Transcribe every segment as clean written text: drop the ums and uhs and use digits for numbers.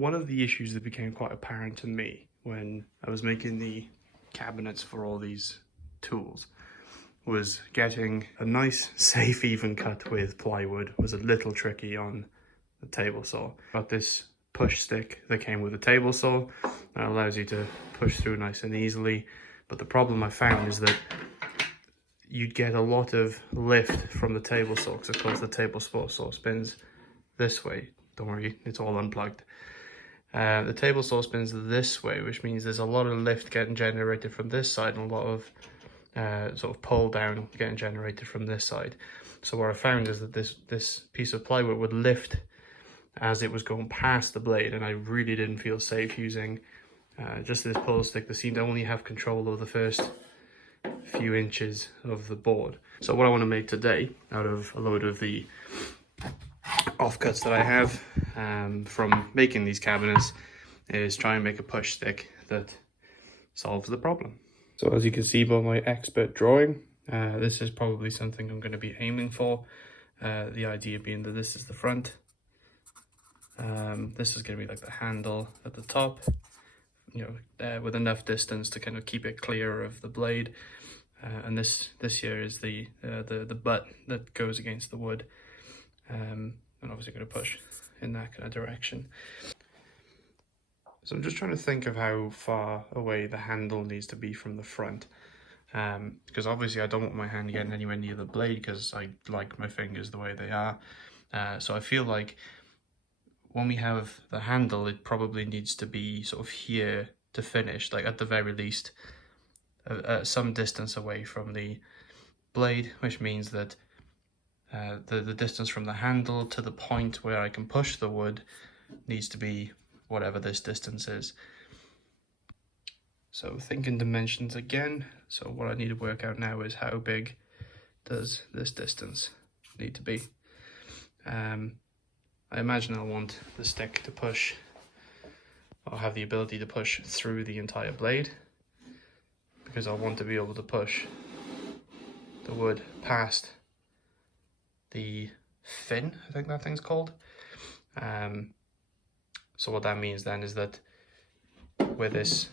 one of the issues that became quite apparent to me when I was making the cabinets for all these tools was getting a nice, safe, even cut with plywood was a little tricky on the table saw. Got this push stick that came with a table saw that allows you to push through nice and easily, but the problem I found is that you'd get a lot of lift from the table saw, because of course the table saw spins this way. Don't worry, it's all unplugged. The table saw spins this way, which means there's a lot of lift getting generated from this side and a lot of sort of pull down getting generated from this side. So what I found is that this piece of plywood would lift as it was going past the blade, and I really didn't feel safe using just this pull stick that seemed to only have control of the first few inches of the board. So what I want to make today out of a load of the offcuts that I have from making these cabinets is try and make a push stick that solves the problem. So as you can see by my expert drawing, this is probably something I'm going to be aiming for. The idea being that this is the front. This is going to be like the handle at the top, you know, with enough distance to kind of keep it clear of the blade. And this here is the butt that goes against the wood. And obviously going to push in that kind of direction. So I'm just trying to think of how far away the handle needs to be from the front. Because obviously I don't want my hand getting anywhere near the blade because I like my fingers the way they are. So I feel like when we have the handle, it probably needs to be sort of here to finish, like at the very least, some distance away from the blade, which means that the distance from the handle to the point where I can push the wood needs to be whatever this distance is. So thinking dimensions again, so what I need to work out now is how big does this distance need to be. I imagine I'll want the stick to push, or have the ability to push through the entire blade, because I want to be able to push the wood past the fin, I think that thing's called. So what that means then is that where this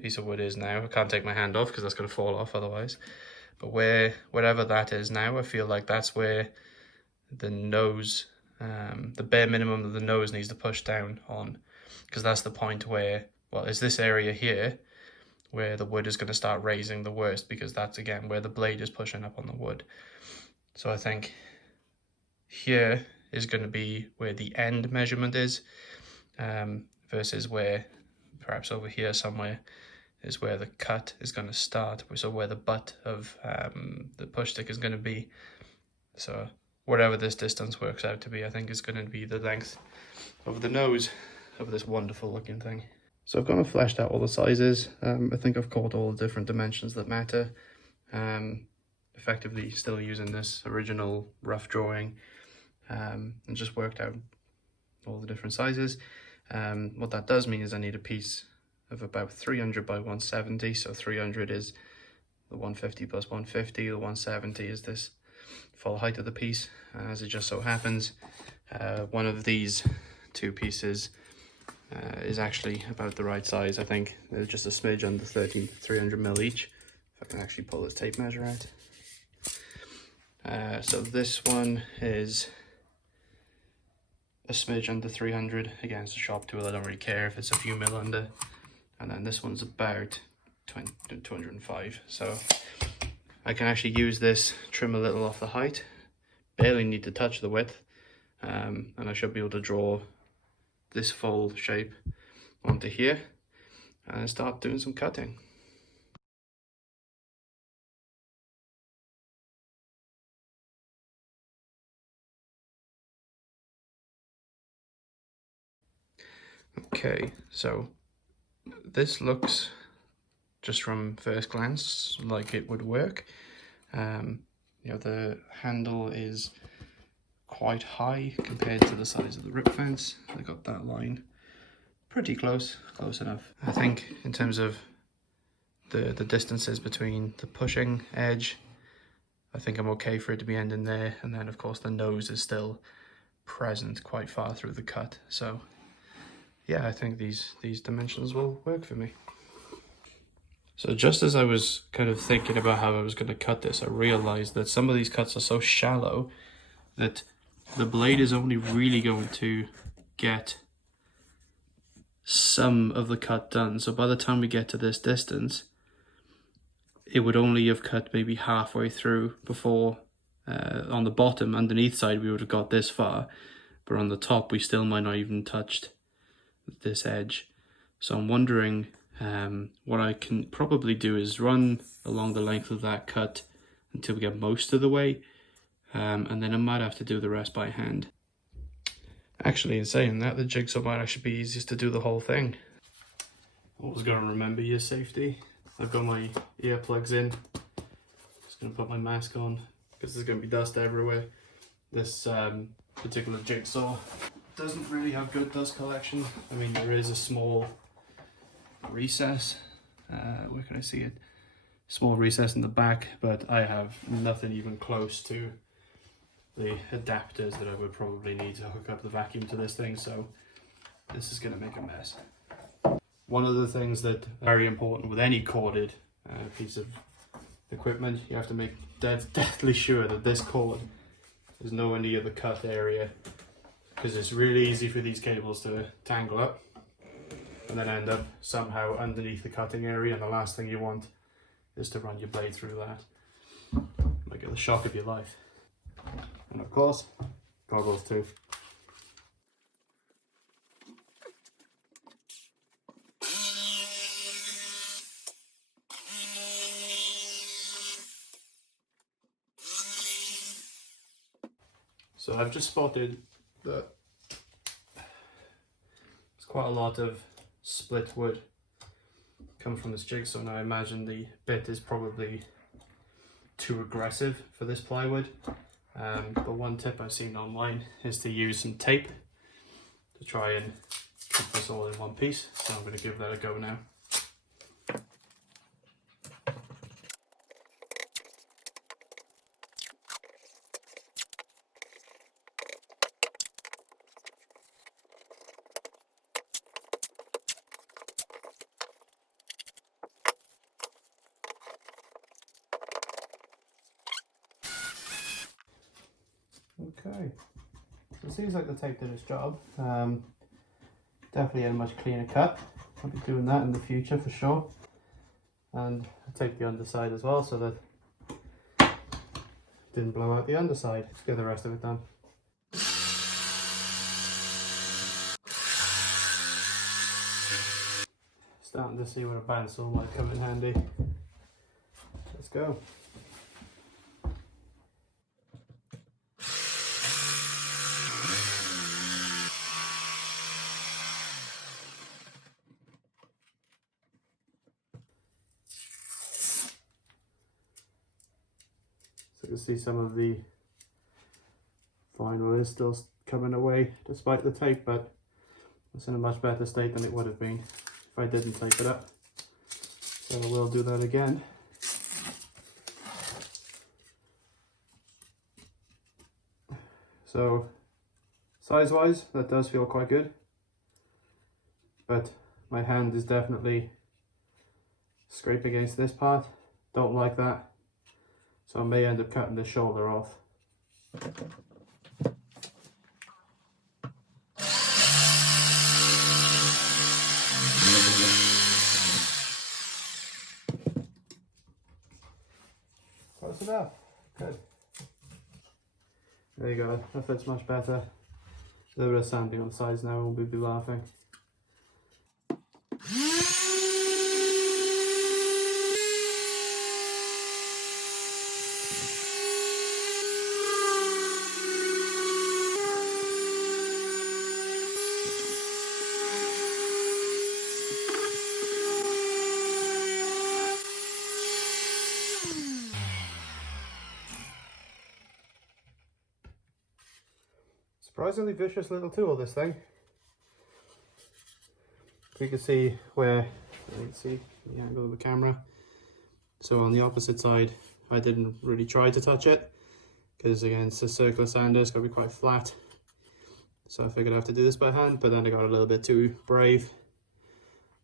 piece of wood is now, I can't take my hand off because that's going to fall off otherwise, but wherever that is now, I feel like that's where the nose, the bare minimum of the nose needs to push down on, because that's the point where, well, it's this area here where the wood is going to start raising the worst, because that's again where the blade is pushing up on the wood. So I think here is going to be where the end measurement is, versus where perhaps over here somewhere is where the cut is going to start, so where the butt of the push stick is going to be. So whatever this distance works out to be, I think is going to be the length of the nose of this wonderful looking thing. So I've gone and fleshed out all the sizes. I think I've caught all the different dimensions that matter. Effectively still using this original rough drawing, and just worked out all the different sizes. What that does mean is I need a piece of about 300 by 170. So 300 is the 150 plus 150. The 170 is this full height of the piece. As it just so happens, one of these two pieces is actually about the right size. I think they're just a smidge under 300 mil each. If I can actually pull this tape measure out. So this one is a smidge under 300. Again, it's a shop tool, I don't really care if it's a few mil under. And then this one's about 205. So I can actually use this, trim a little off the height, barely need to touch the width, and I should be able to draw this full shape onto here and start doing some cutting. Okay, so this looks, just from first glance, like it would work. You know, the handle is quite high compared to the size of the rip fence. I got that line pretty close enough. I think in terms of the distances between the pushing edge, I think I'm okay for it to be ending there, and then of course the nose is still present quite far through the cut. So yeah, I think these dimensions will work for me. So just as I was kind of thinking about how I was going to cut this, I realized that some of these cuts are so shallow that the blade is only really going to get some of the cut done. So by the time we get to this distance, it would only have cut maybe halfway through before on the bottom, underneath side, we would have got this far, but on the top, we still might not even touched this edge. So I'm wondering, what I can probably do is run along the length of that cut until we get most of the way, and then I might have to do the rest by hand. Actually, in saying that, the jigsaw might actually be easiest to do the whole thing. Always got to remember your safety. I've got my earplugs in. Just going to put my mask on because there's going to be dust everywhere. This particular jigsaw doesn't really have good dust collection. I mean, there is a small recess. Where can I see it? Small recess in the back, but I have nothing even close to the adapters that I would probably need to hook up the vacuum to this thing, so this is going to make a mess. One of the things that are very important with any corded piece of equipment, you have to make deathly sure that this cord is nowhere near the cut area, because it's really easy for these cables to tangle up and then end up somehow underneath the cutting area, and the last thing you want is to run your blade through that. You might get the shock of your life. And of course, goggles too. So I've just spotted that there's quite a lot of split wood coming from this jigsaw. Now I imagine the bit is probably too aggressive for this plywood. But one tip I've seen online is to use some tape to try and keep this all in one piece. So I'm going to give that a go now. Okay, so it seems like the tape did its job. Definitely had a much cleaner cut. I'll be doing that in the future for sure. And I take the underside as well so that it didn't blow out the underside. Let's get the rest of it done. Starting to see what a bandsaw might come in handy. Let's go. So you can see some of the vinyl is still coming away despite the tape, but it's in a much better state than it would have been if I didn't tape it up. So I will do that again. So size wise, that does feel quite good, but my hand is definitely scraping against this part. Don't like that. So I may end up cutting this shoulder off. Close enough. Good. There you go. That fits much better. A little bit of sanding on the sides now, we'll be laughing. Surprisingly vicious little tool, this thing. You can see where, you can see the angle of the camera. So on the opposite side, I didn't really try to touch it, because again, it's a circular sander, it's got to be quite flat. So I figured I have to do this by hand, but then I got a little bit too brave.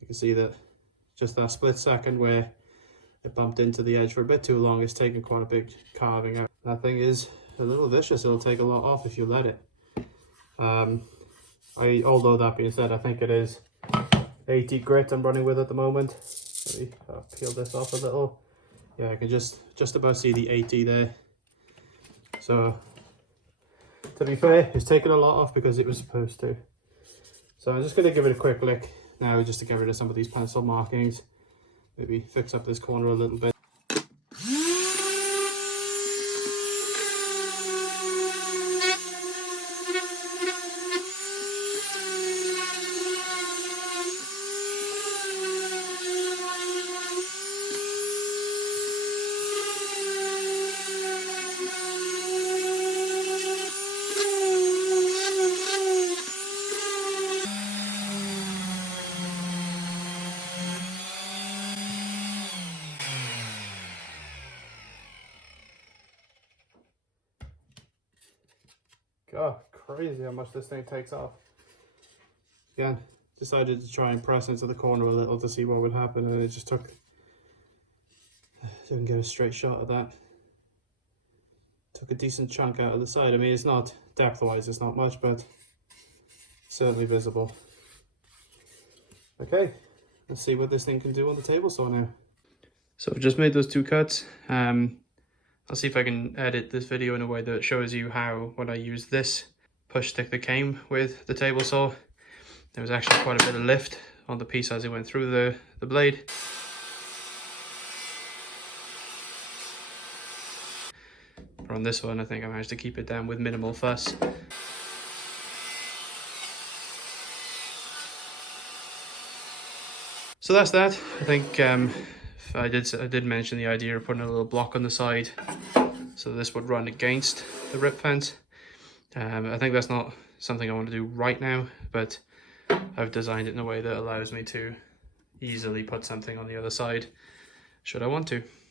You can see that just that split second where it bumped into the edge for a bit too long is taking quite a big carving out. That thing is a little vicious. It'll take a lot off if you let it. Although that being said, I think it is 80 grit I'm running with at the moment. Let me peel this off a little. Yeah, I can just about see the 80 there. So to be fair, it's taken a lot off because it was supposed to. So I'm just going to give it a quick lick now just to get rid of some of these pencil markings. Maybe fix up this corner a little bit. God, crazy how much this thing takes off. Again, decided to try and press into the corner a little to see what would happen, and it just didn't get a straight shot of that. Took a decent chunk out of the side. I mean, it's not, depth-wise, it's not much, but certainly visible. Okay, let's see what this thing can do on the table saw now. So I've just made those 2 cuts. I'll see if I can edit this video in a way that shows you how, when I use this push stick that came with the table saw, there was actually quite a bit of lift on the piece as it went through the blade. But on this one, I think I managed to keep it down with minimal fuss. So that's that. I think I did mention the idea of putting a little block on the side so this would run against the rip fence. I think that's not something I want to do right now, but I've designed it in a way that allows me to easily put something on the other side should I want to.